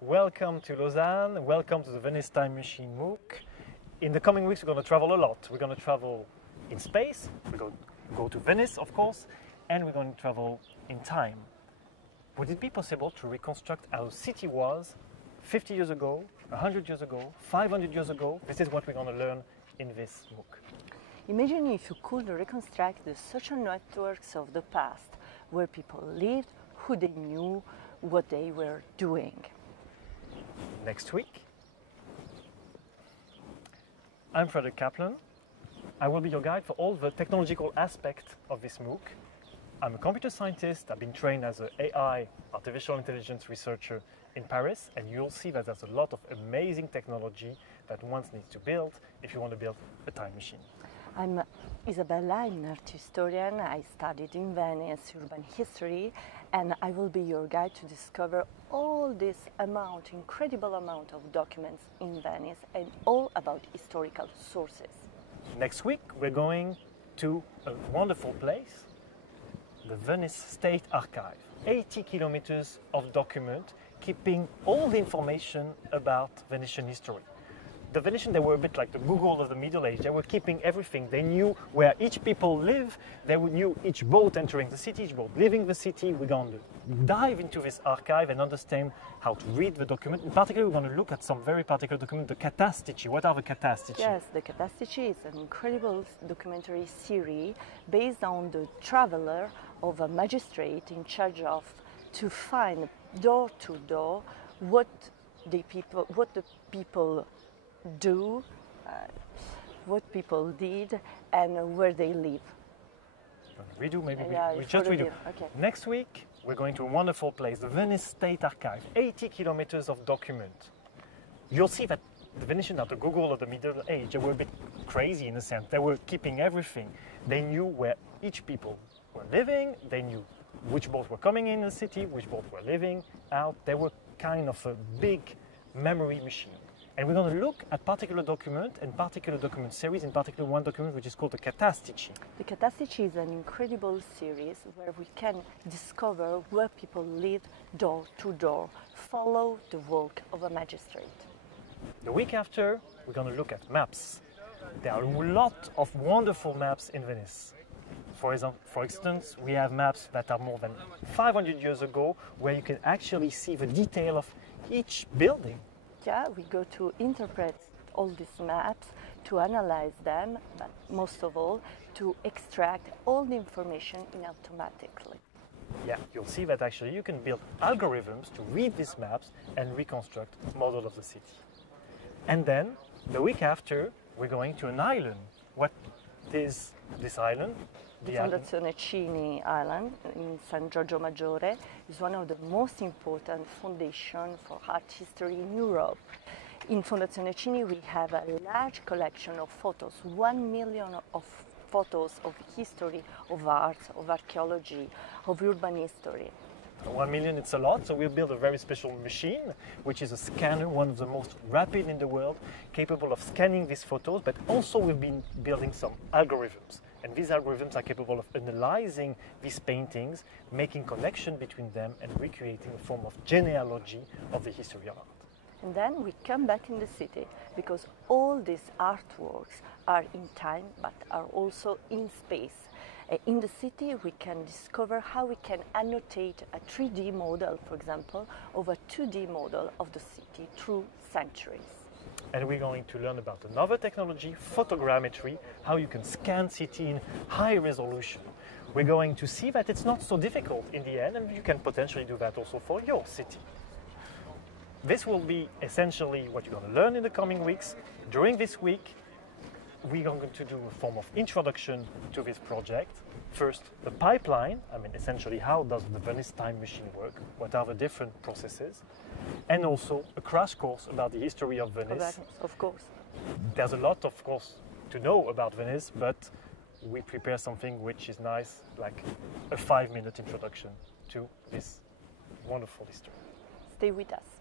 welcome to Lausanne, welcome to the Venice Time Machine MOOC. In the coming weeks we're going to travel a lot. We're going to travel in space, we're going to go to Venice of course, and we're going to travel in time. Would it be possible to reconstruct how a city was 50 years ago, 100 years ago, 500 years ago? This is what we're going to learn in this MOOC. Imagine if you could reconstruct the social networks of the past, where people lived, who they knew, what they were doing. Next week, I'm Frederic Kaplan. I will be your guide for all the technological aspects of this MOOC. I'm a computer scientist. I've been trained as an AI, artificial intelligence researcher in Paris, and you'll see that there's a lot of amazing technology that one needs to build if you want to build a time machine. I'm Isabella, I'm an art historian. I studied in Venice urban history, and I will be your guide to discover all this incredible amount of documents in Venice and all about historical sources. Next week, we're going to a wonderful place, the Venice State Archive. 80 kilometers of document keeping all the information about Venetian history. The Venetians, they were a bit like the Google of the Middle Age. They were keeping everything. They knew where each people live. They knew each boat entering the city, each boat leaving the city. We're going to dive into this archive and understand how to read the document. In particular, we're going to look at some very particular documents, the catastici. What are the catastici? Yes, the catastici is an incredible documentary series based on the traveler of a magistrate in charge of to find door to door what the people do, what people did, and where they live. Redo, maybe yeah, we just redo. Okay. Next week, we're going to a wonderful place, the Venice State Archive. 80 kilometers of document. You'll see that the Venetians are the Google of the Middle Age. They were a bit crazy in a sense. They were keeping everything. They knew where each people were living. They knew which boats were coming in the city, which boats were living out. They were kind of a big memory machine. And we're going to look at particular document and particular document series, in particular one document which is called the catastici. The catastici is an incredible series where we can discover where people live door to door, follow the work of a magistrate. The week after, we're going to look at maps. There are a lot of wonderful maps in Venice. For instance, we have maps that are more than 500 years ago where you can actually see the detail of each building. Yeah, we go to interpret all these maps, to analyze them, but most of all, to extract all the information automatically. Yeah, you'll see that actually you can build algorithms to read these maps and reconstruct model of the city. And then, the week after, we're going to an island. What is this island? The Fondazione Cini Island in San Giorgio Maggiore is one of the most important foundations for art history in Europe. In Fondazione Cini we have a large collection of photos, 1 million of photos of history, of art, of archaeology, of urban history. 1 million, it's a lot, so we'll build a very special machine, which is a scanner, one of the most rapid in the world, capable of scanning these photos, but also we've been building some algorithms. And these algorithms are capable of analyzing these paintings, making connection between them, and recreating a form of genealogy of the history of art. And then we come back in the city, because all these artworks are in time, but are also in space. In the city, we can discover how we can annotate a 3D model, for example, of a 2D model of the city through centuries. And we're going to learn about another technology, photogrammetry, how you can scan city in high resolution. We're going to see that it's not so difficult in the end, and you can potentially do that also for your city. This will be essentially what you're going to learn in the coming weeks. During this week, we're going to do a form of introduction to this project. First, the pipeline, essentially how does the Venice time machine work, what are the different processes, and also a crash course about the history of Venice. Of course. There's a lot, of course, to know about Venice, but we prepare something which is nice, like a 5-minute introduction to this wonderful history. Stay with us.